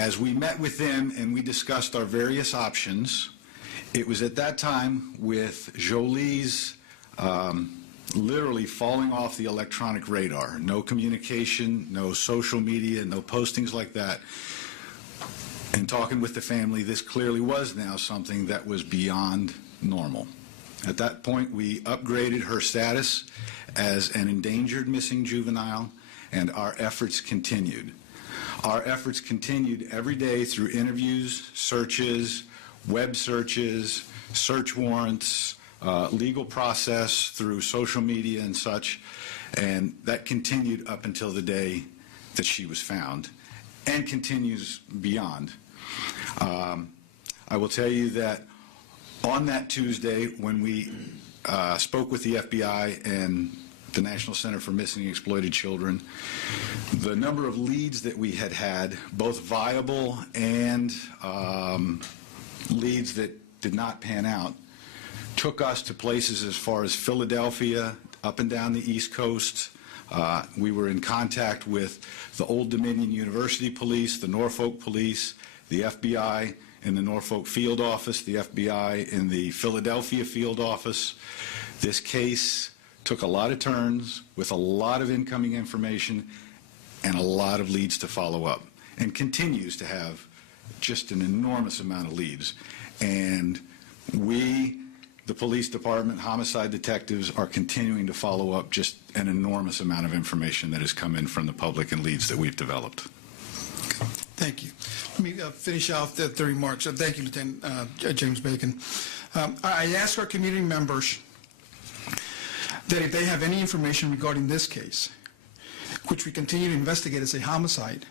As we met with them and we discussed our various options, it was at that time with Jholie's literally falling off the electronic radar. No communication, no social media, no postings like that. And talking with the family, this clearly was now something that was beyond normal. At that point, we upgraded her status as an endangered missing juvenile, and our efforts continued. Our efforts continued every day through interviews, searches, web searches, search warrants, legal process through social media and such, and that continued up until the day that she was found, and continues beyond. I will tell you that on that Tuesday, when we spoke with the FBI and the National Center for Missing and Exploited Children, the number of leads that we had, both viable and leads that did not pan out, took us to places as far as Philadelphia, up and down the East Coast. We were in contact with the Old Dominion University Police, the Norfolk Police, the FBI in the Norfolk field office, the FBI in the Philadelphia field office. This case took a lot of turns with a lot of incoming information and a lot of leads to follow up, and continues to have just an enormous amount of leads. And we, the police department, homicide detectives, are continuing to follow up just an enormous amount of information that has come in from the public and leads that we've developed. Thank you. Let me finish off the remarks. Thank you, Lieutenant James Bacon. I ask our community members that if they have any information regarding this case, which we continue to investigate as a homicide,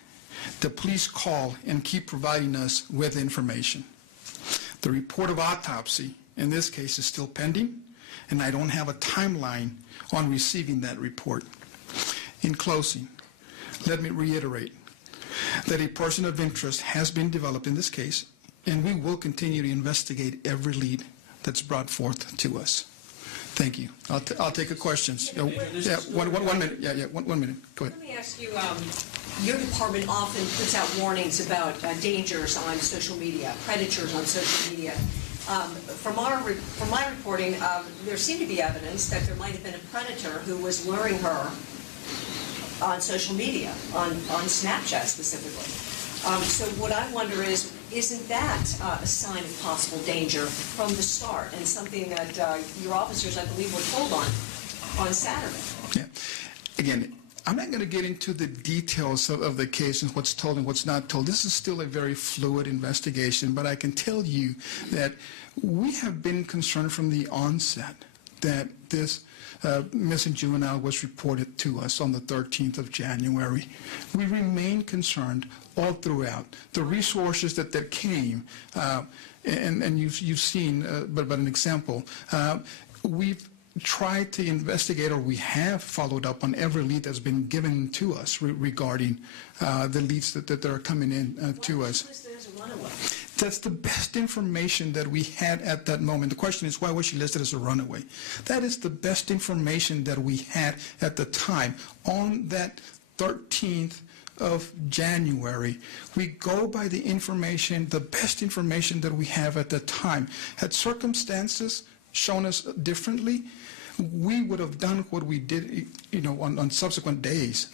to please call and keep providing us with information. The report of autopsy in this case is still pending, and I don't have a timeline on receiving that report. In closing, let me reiterate that a person of interest has been developed in this case, and we will continue to investigate every lead that's brought forth to us. Thank you. I'll take a questions. Yeah, one minute. Yeah, one minute. Go ahead. Let me ask you, your department often puts out warnings about dangers on social media, predators on social media. From my reporting, there seemed to be evidence that there might have been a predator who was luring her on social media, on Snapchat specifically. So what I wonder is, isn't that a sign of possible danger from the start, and something that your officers, I believe, were told on Saturday? Yeah. Again, I'm not going to get into the details of the case and what's told and what's not told. This is still a very fluid investigation, but I can tell you that we have been concerned from the onset that this missing juvenile was reported to us on the 13th of January. We remain concerned all throughout. The resources that came, and you've seen, but an example, we've tried to investigate, or we have followed up on every lead that's been given to us regarding the leads that are coming in to us. That's the best information that we had at that moment. The question is, why was she listed as a runaway? That is the best information that we had at the time. On that 13th of January, we go by the information, the best information that we have at the time. Had circumstances shown us differently, we would have done what we did, on subsequent days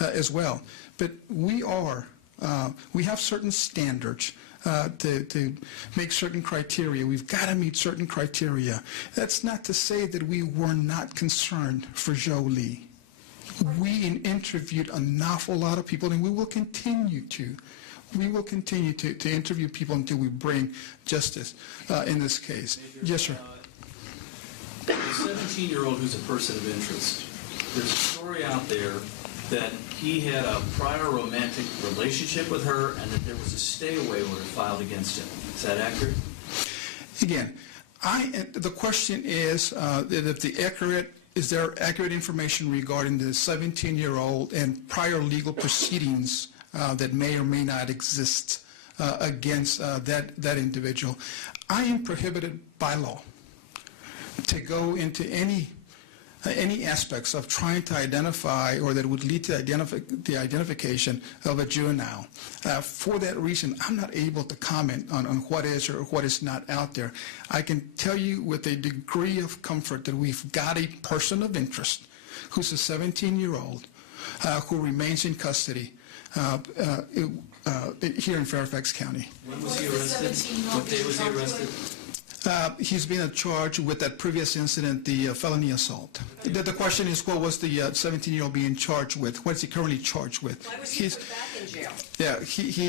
as well. But we have certain standards to make certain criteria. We've got to meet certain criteria. That's not to say that we were not concerned for Jholie. We interviewed an awful lot of people, and we will continue to. We will continue to interview people until we bring justice in this case. Yes, sir. The 17-year-old who's a person of interest, there's a story out there that he had a prior romantic relationship with her and that there was a stay-away order filed against him. Is that accurate? Again, the question is is there accurate information regarding the 17-year-old and prior legal proceedings that may or may not exist against that individual? I am prohibited by law to go into any any aspects of trying to identify or that would lead to the identification of a juvenile. For that reason, I'm not able to comment on what is or what is not out there. I can tell you with a degree of comfort that we've got a person of interest who's a 17-year-old who remains in custody here in Fairfax County. When was he arrested? What day was he arrested? He's been charged with that previous incident, the felony assault. The question is, what was the 17-year-old being charged with? What is he currently charged with? Why was he put back in jail? Yeah, he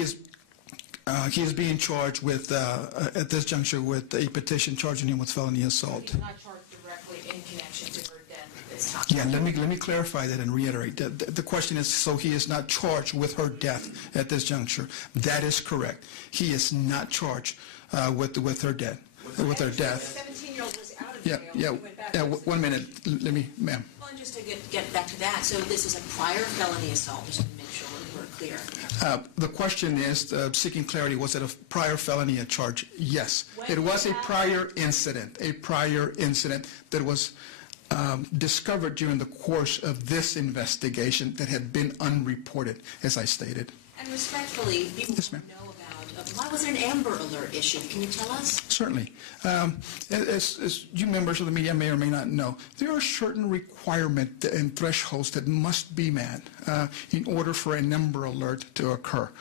is being charged with, at this juncture, with a petition charging him with felony assault. He's not charged directly in connection to her death at this time. Yeah, let me clarify that and reiterate. The question is, so he is not charged with her death at this juncture. That is correct. He is not charged with her death. With her death. The 17-year-old was out of jail. Yeah. He went back to 1 minute. Let me, ma'am. Well, and just to get back to that, so this is a prior felony assault, just to make sure we're clear. The question is, seeking clarity, was it a prior felony charge? Yes. It was a prior incident that was discovered during the course of this investigation that had been unreported, as I stated. And respectfully, people Yes, ma'am. know about, why was there an Amber Alert issued? Can you tell us? Certainly. As you members of the media may or may not know, there are certain requirements and thresholds that must be met in order for an Amber Alert to occur.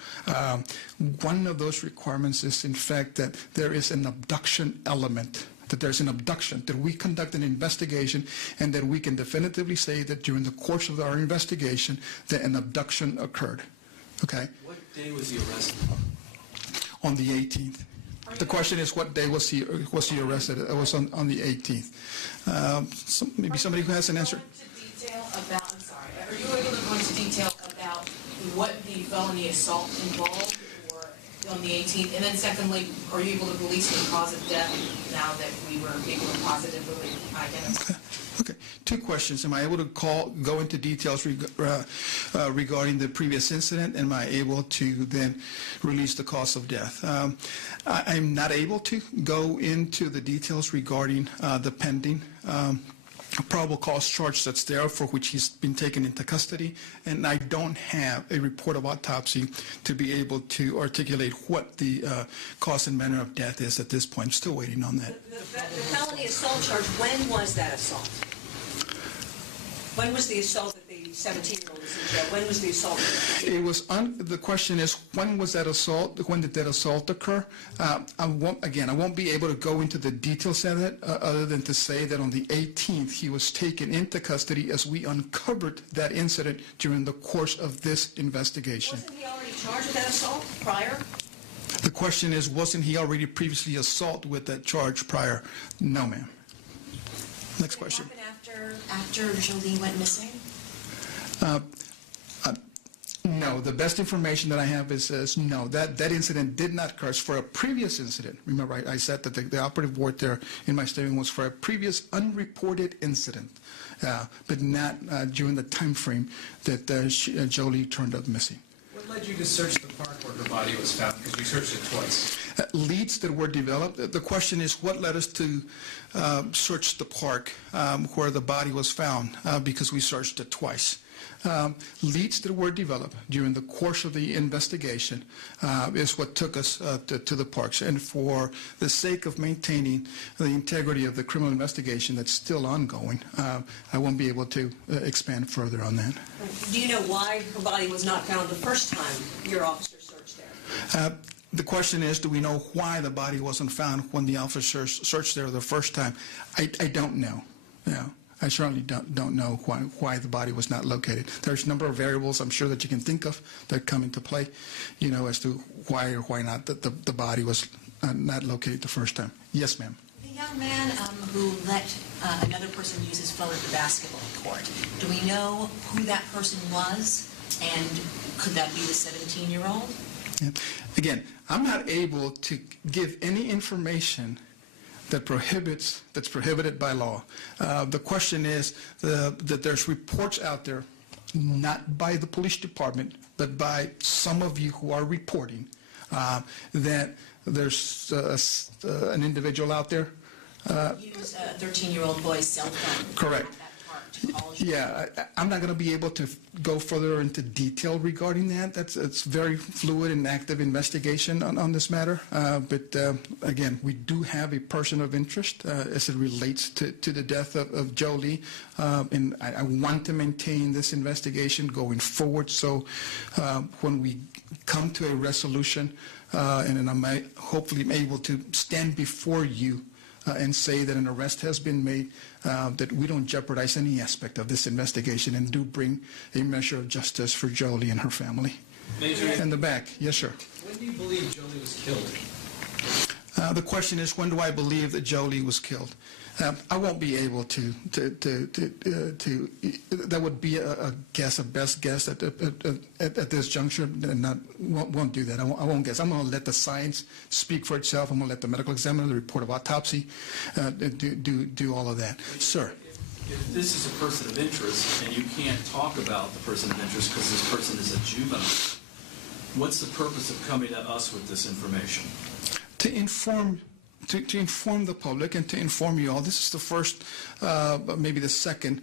One of those requirements is, in fact, that there is an abduction element, that there's an abduction, that we conduct an investigation, and that we can definitively say that during the course of our investigation that an abduction occurred. Okay? What day was he arrested? On the 18th. The question is, what day was he arrested? It was on the 18th. Maybe somebody who has an answer. Are you able to go into detail about what the felony assault involved or on the 18th? And then secondly, are you able to release the cause of death now that we were able to positively identify? Okay. Two questions. Am I able to go into details regarding the previous incident? Am I able to then release the cause of death? I'm not able to go into the details regarding the pending probable cause charge that's there for which he's been taken into custody, and I don't have a report of autopsy to be able to articulate what the cause and manner of death is at this point. Still waiting on that. The felony assault charge, when was that assault? When was the assault that the 17-year-old was in jail? When was the assault? It was the question is, when was that assault? When did that assault occur? I won't be able to go into the details of it other than to say that on the 18th he was taken into custody as we uncovered that incident during the course of this investigation. Wasn't he already charged with that assault prior? The question is, wasn't he already previously assaulted with that charge prior? No, ma'am. Next question. Did it happen after Jholie went missing? No, the best information that I have is no, that incident did not occur. It's for a previous incident. Remember, I said that the operative word there in my statement was for a previous unreported incident, but not during the time frame that Jholie turned up missing. What led you to search the park where her body was found? Because you searched it twice. Leads that were developed. The question is, what led us to search the park where the body was found? Because we searched it twice. Leads that were developed during the course of the investigation is what took us to the parks. And for the sake of maintaining the integrity of the criminal investigation that's still ongoing, I won't be able to expand further on that. Do you know why her body was not found the first time your officer searched there? The question is, do we know why the body wasn't found when the officers searched there the first time? I don't know. Yeah. I certainly don't know why the body was not located. There's a number of variables I'm sure that you can think of that come into play, as to why or why not that the body was not located the first time. Yes, ma'am. The young man who let another person use his phone at the basketball court, do we know who that person was, and could that be the 17-year-old? Yeah. Again, I'm not able to give any information that's prohibited by law. The question is that there's reports out there, not by the police department, but by some of you who are reporting, that there's an individual out there. Use a 13-year-old boy's cell phone. Correct. At that park. Yeah, I'm not going to be able to go further into detail regarding that. It's very fluid and active investigation on this matter. But again, we do have a person of interest as it relates to the death of Jholie. And I want to maintain this investigation going forward. So when we come to a resolution, and then I'm hopefully able to stand before you and say that an arrest has been made, that we don't jeopardize any aspect of this investigation and do bring a measure of justice for Jholie and her family. Major, In the back, yes, sir. when do you believe Jholie was killed? The question is, when do I believe that Jholie was killed? I won't be able to that would be a guess, a best guess at this juncture, and won't do that. I won't guess. I'm going to let the science speak for itself. I'm going to let the medical examiner, the report of autopsy, do all of that. Sir. If this is a person of interest and you can't talk about the person of interest because this person is a juvenile, what's the purpose of coming to us with this information? To inform the public and to inform you all. This is the first, maybe the second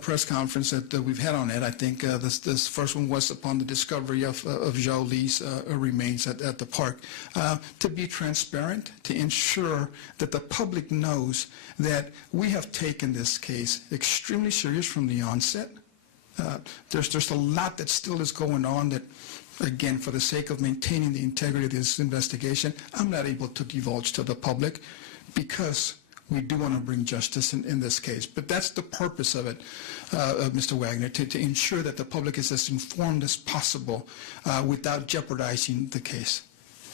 press conference that we've had on it. I think this first one was upon the discovery of Jholie's remains at the park. To be transparent, to ensure that the public knows that we have taken this case extremely serious from the onset. There's a lot that still is going on that, again, for the sake of maintaining the integrity of this investigation, I'm not able to divulge to the public because we do want to bring justice in this case. But that's the purpose of it, Mr. Wagner, to ensure that the public is as informed as possible without jeopardizing the case.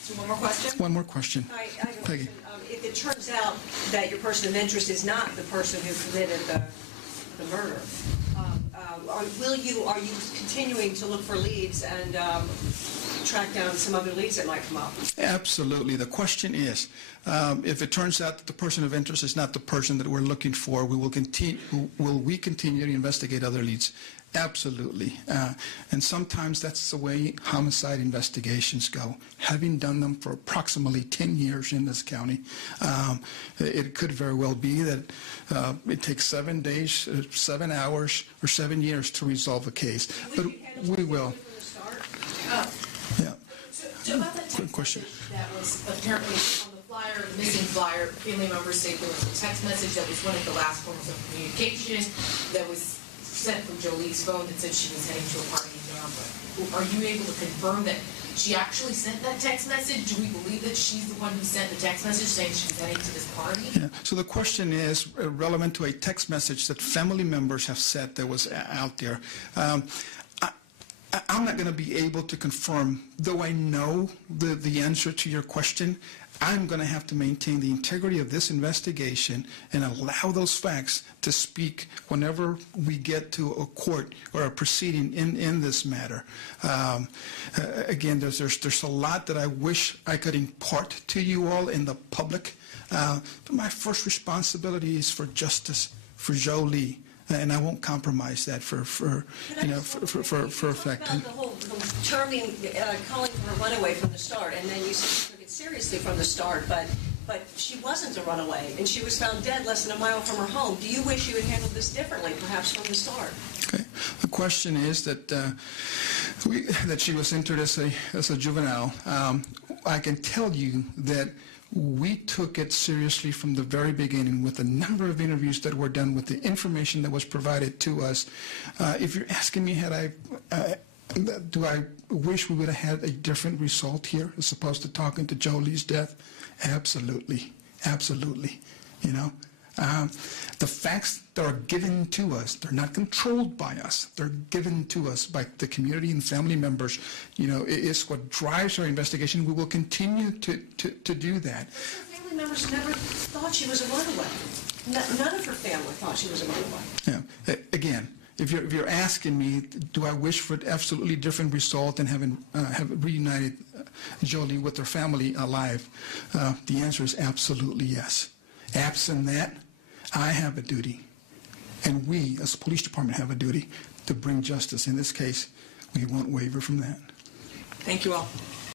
So one more question? One more question. I have a Peggy. question. If it turns out that your person of interest is not the person who committed the murder, are you continuing to look for leads and track down some other leads that might come up? Absolutely. The question is, if it turns out that the person of interest is not the person that we're looking for, will we continue to investigate other leads? Absolutely. And sometimes that's the way homicide investigations go. Having done them for approximately 10 years in this county, it could very well be that it takes 7 days, 7 hours, or 7 years to resolve a case. But we will. Yeah. So about that Quick question. that was apparently on the flyer, the missing flyer, family members say there was a text message that was one of the last forms of communication that was sent from Jholie's phone that said she was heading to a party in Nuremberg. Are you able to confirm that she actually sent that text message? Do we believe that she's the one who sent the text message saying she was heading to this party? Yeah. So the question is relevant to a text message that family members have said that was out there. I'm not going to be able to confirm, though I know the answer to your question. I'm going to have to maintain the integrity of this investigation and allow those facts to speak whenever we get to a court or a proceeding in this matter. Again, there's a lot that I wish I could impart to you all in the public. But my first responsibility is for justice for Jholie. And I won't compromise that for a fact. About the whole terming, calling her a runaway from the start, and then you said you took it seriously from the start, but she wasn't a runaway, and she was found dead less than a mile from her home. Do you wish you had handled this differently, perhaps from the start? Okay. The question is that that she was entered as a juvenile. I can tell you that we took it seriously from the very beginning with the number of interviews that were done, with the information that was provided to us. If you're asking me, do I wish we would have had a different result here as opposed to talking to Jholie's death? Absolutely. Absolutely. You know, the facts that are given to us, they're not controlled by us. They're given to us by the community and family members. You know, it's what drives our investigation. We will continue to do that. Her family members never thought she was a runaway. None of her family thought she was a runaway. Yeah. Again, if you're asking me, do I wish for an absolutely different result than have reunited Jholie with her family alive? The answer is absolutely yes. Absent that, I have a duty, and we, as a police department, have a duty to bring justice. In this case, we won't waver from that. Thank you all.